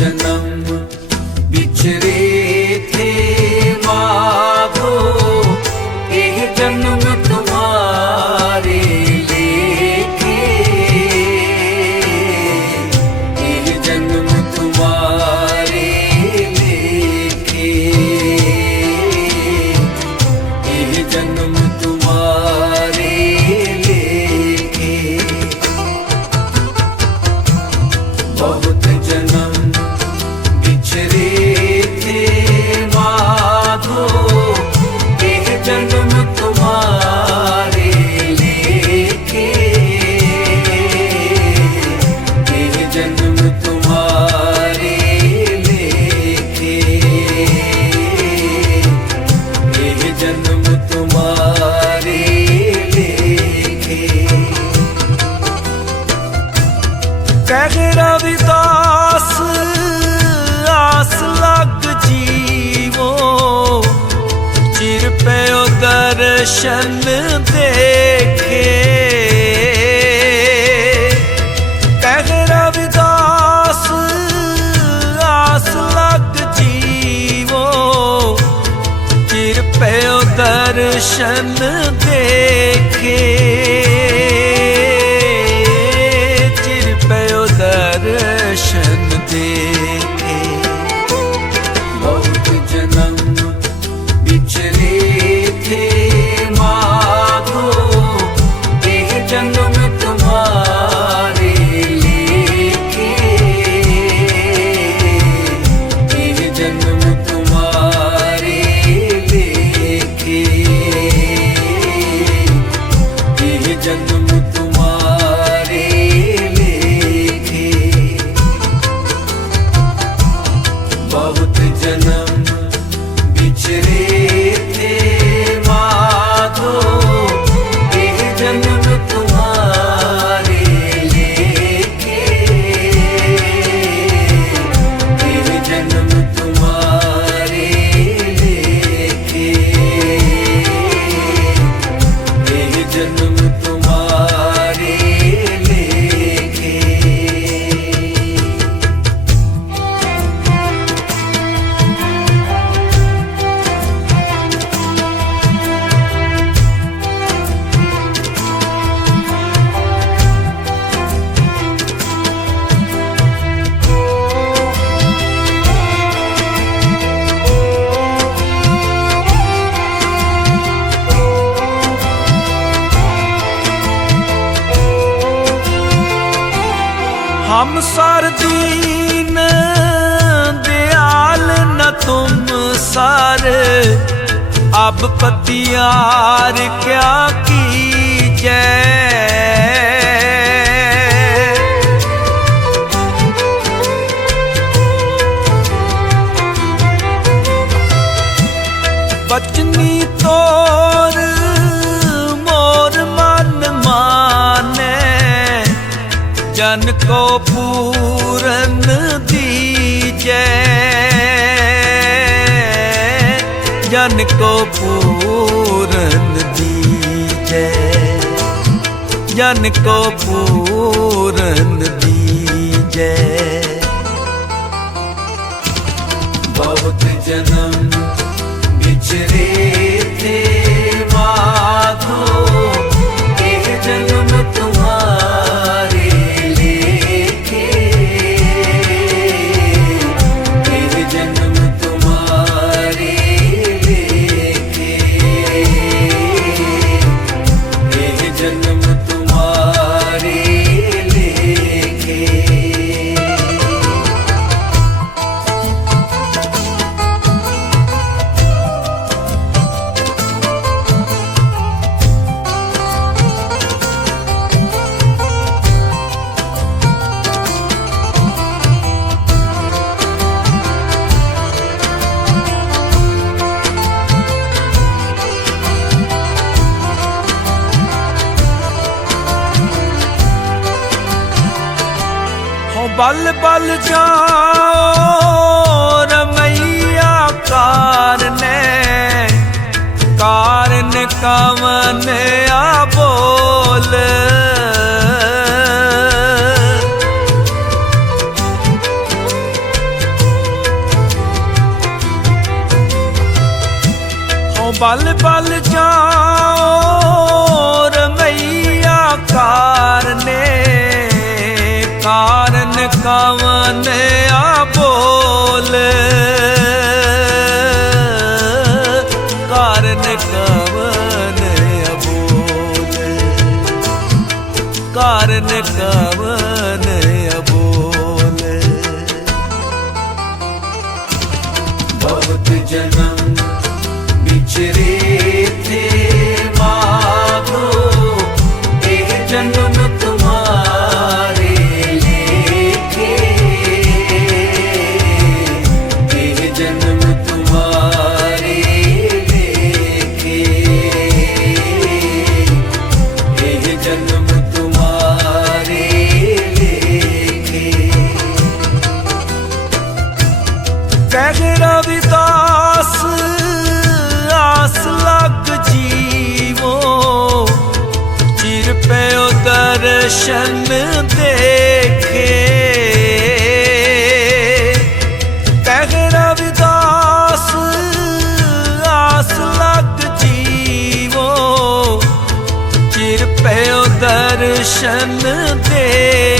ਜਨਮ ਵਿਛਰੇ ਥੇ ਮਾਗੋ, ਇਹ ਜਨਮ ਤੁਮਾਰੇ ਲੇਖੇ। ਇਹ ਜਨਮ ਤੁਮਾਰੇ ਲੇਖੇ। ਇਹ ਜਨਮ ਤੁਮਾਰੇ ਲੇਖੇ। ਬਹੁਤ ਕਹਿ ਰਵਿਦਾਸ ਆਸ ਲੱਗ ਜੀਵੋ। ਚਿਰ ਪਿਓ ਦਰਸ਼ਨ ਦੇਖ। ਹਮ ਸਰ ਦੀਨ ਦਿਆਲ ਨ ਤੁਮ ਸਰ। ਅਬ ਪਤਿਆਰ ਕਿਆ ਕੀ ਜੈ ਜਨ ਕੋ ਪੂਰਨ ਦੀਜੈ। ਜਨ ਕੋ ਪੂਰਨ ਦੀਜੈ। ਜਨ ਕੋ ਪੂਰਨ ਦੀਜੈ। ਬਹੁਤ ਜਨਾ ਬਲ ਬਲ ਜਾਓ ਰਮਈਆ ਕਾਰਨੇ ਕਾਰਨ ਕਵਨ ਆ ਬੋਲ। ਬਲ ਬਲ ਜਾ कारण कवन अबोल बहुत जना ਜਨਮ ਦੇਖੇ। ਤਹਿਰਾ ਵਿਦਾਸ ਆਸ ਲੱਗ ਜੀਵੋ। ਚਿਰ ਪਇਓ ਦਰਸ਼ਨ ਦੇ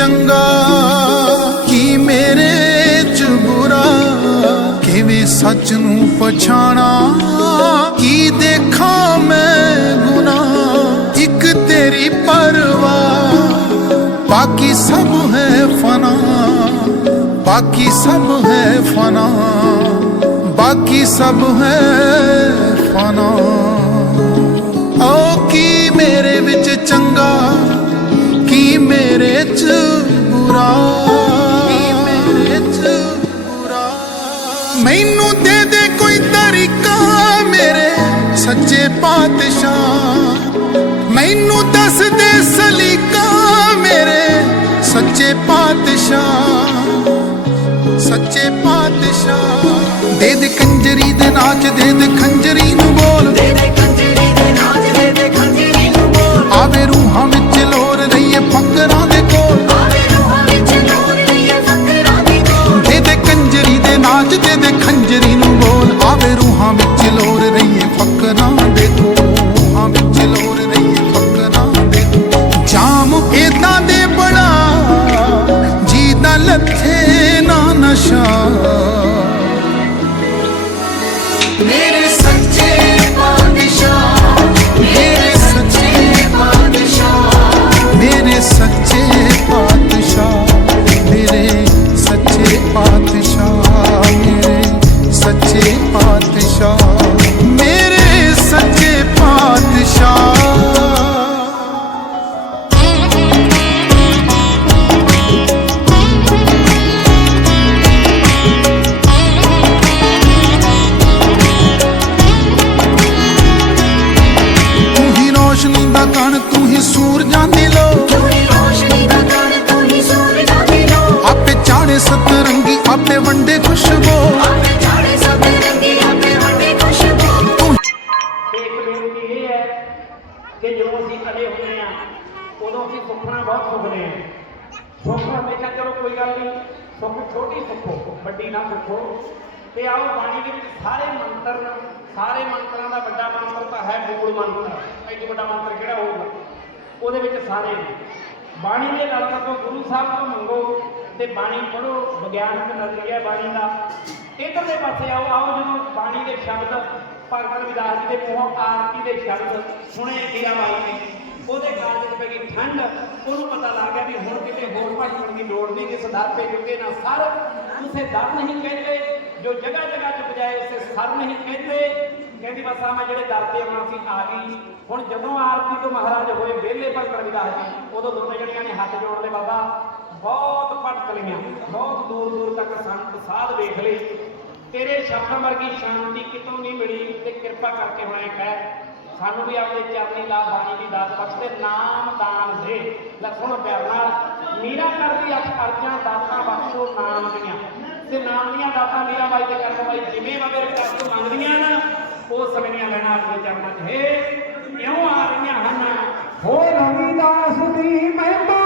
ਚੰਗਾ ਕੀ ਮੇਰੇ ਚ ਬੁਰਾ? ਕਿਵੇਂ ਸੱਚ ਨੂੰ ਪਛਾਣਾ? ਕੀ ਦੇਖਾਂ ਮੈਂ ਗੁਨਾਹ? ਇੱਕ ਤੇਰੀ ਪਰਵਾ ਬਾਕੀ ਸਭ ਹੈ ਫਨਾ। ਬਾਕੀ ਸਭ ਹੈ ਫਨਾ। ਬਾਕੀ ਸਭ ਹੈ ਫਨਾ। ਸੱਚੇ ਪਾਤਸ਼ਾਹ। ਮੈਨੂੰ ਦੱਸ ਦੇ ਸਲੀਕਾ ਮੇਰੇ ਸੱਚੇ ਪਾਤਸ਼ਾਹ। ਸੱਚੇ ਪਾਤਸ਼ਾਹ। ਦੇ ਦੇ ਕੰਜਰੀ ਦੇ ਨਾਚ ਦੇਦ ਖੰਜਰੀ ਨੂੰ ਬੋਲ। ਦੇ ਨਹੀਂ ਸੁੱਖ, ਛੋਟੀ ਸੁੱਖੋ ਵੱਡੀ ਨਾ ਸੁੱਖੋ ਤੇ ਆਓ ਬਾਣੀ ਦੇ ਵਿੱਚ ਸਾਰੇ ਮੰਤਰ, ਸਾਰੇ ਮੰਤਰਾਂ ਦਾ ਵੱਡਾ ਮੰਤਰ ਤਾਂ ਹੈ ਮੂਲ ਮੰਤਰ। ਐਡੀ ਵੱਡਾ ਮੰਤਰ ਕਿਹੜਾ ਹੋਊਗਾ? ਉਹਦੇ ਵਿੱਚ ਸਾਰੇ ਨੇ। ਬਾਣੀ ਦੇ ਨਾਲ ਤੋਂ ਗੁਰੂ ਸਾਹਿਬ ਤੋਂ ਮੰਗੋ ਤੇ ਬਾਣੀ ਪੜੋ ਵਿਗਿਆਨਕ ਨਜ਼ਰੀਆ ਬਾਣੀ ਦਾ। ਇਧਰਲੇ ਪਾਸੇ ਆਓ ਆਓ ਜਦੋਂ ਬਾਣੀ ਦੇ ਸ਼ਬਦ, ਭਗਤ ਰਵਿਦਾਸ ਜੀ ਦੇ ਮੂੰਹੋਂ ਆਰਤੀ ਦੇ ਸ਼ਬਦ ਸੁਣੇ ਗਿਆ ਬਾਈ ਨੇ। ਉਹਦੇ ਕਾਲ ਪੈ ਗਈ ਠੰਡ, ਉਹਨੂੰ ਪਤਾ ਲੱਗ ਗਿਆ ਵੀ ਹੁਣ ਕਿਤੇ ਹੋਰ ਭਾਜਣ ਦੀ ਲੋੜ ਨਹੀਂ ਇਸ ਦਰ ਪੇ ਜੁਗੇ ਨਾ ਸਰ। ਉਸੇ ਦਰ ਨਹੀਂ ਕਹਿੰਦੇ, ਜੋ ਜਗ੍ਹਾ ਜਗ੍ਹਾ ਚ ਬਜਾਏ ਉਸੇ ਸਰ ਨਹੀਂ ਕਹਿੰਦੇ। ਕਹਿੰਦੀ ਬਸ ਆ ਮੈਂ ਜਿਹੜੇ ਦਰ ਤੇ ਆਉਣਾ ਸੀ, ਆ ਗਈ। ਹੁਣ ਜਦੋਂ ਆਰਤੀ ਤੋਂ ਮਹਾਰਾਜ ਹੋਏ, ਵਿਹਲੇ ਭਗਤ ਰਵਿਦਾਸ ਜੀ ਉਦੋਂ ਦੋਨੇ ਜਣੀਆਂ ਨੇ ਹੱਥ ਜੋੜ ਲਏ, ਬਾਬਾ, ਬਹੁਤ ਭਟਕ ਲਈਆਂ। ਬਹੁਤ ਦੂਰ ਦੂਰ ਤੱਕ ਸੰਤ ਸਾਧ ਵੇਖ ਲਈ ਤੇਰੇ ਸ਼ਬਦਾਂ ਵਰਗੀ ਸ਼ਾਂਤੀ ਕਿਤੋਂ ਨਹੀਂ ਮਿਲੀ ਤੇ ਕਿਰਪਾ ਕਰਕੇ ਹੁਣ ਇਹ ਕਹਿ ਸਾਨੂੰ ਵੀ ਆਪਣੇ ਚਰਨੀ ਲਾ ਬਾਣੀ ਦੀ ਦਾਤ ਬਖਸ਼ ਤੇ ਨਾਮ ਦਾਨ ਦੇ। ਲੈ ਸੁਣ ਪਿਆਰ ਨਾਲ, ਮੀਰਾ ਕਰਦੀ ਅਰਜਾਂ ਦਾਤਾਂ ਬਖਸ਼ੋ ਨਾਮ ਦੀਆਂ। ਤੇ ਨਾਮ ਦੀਆਂ ਦਾਤਾਂ ਮੀਰਾ ਬਾਈ ਤੇ ਕਰਨ ਬਾਈ ਜਿਵੇਂ ਮਗਰ ਕਰਕੇ ਮੰਗਦੀਆਂ ਨਾ, ਉਹ ਸਮੇਂ ਲੈਣਾ ਆਪਣੇ ਚਰਨਾਂ 'ਚ। ਹੈ, ਕਿਉਂ ਆ ਰਹੀਆਂ ਹਨ? ਹੋ ਰਵਿਦਾਸ ਦੀ ਮਹਿਮਾ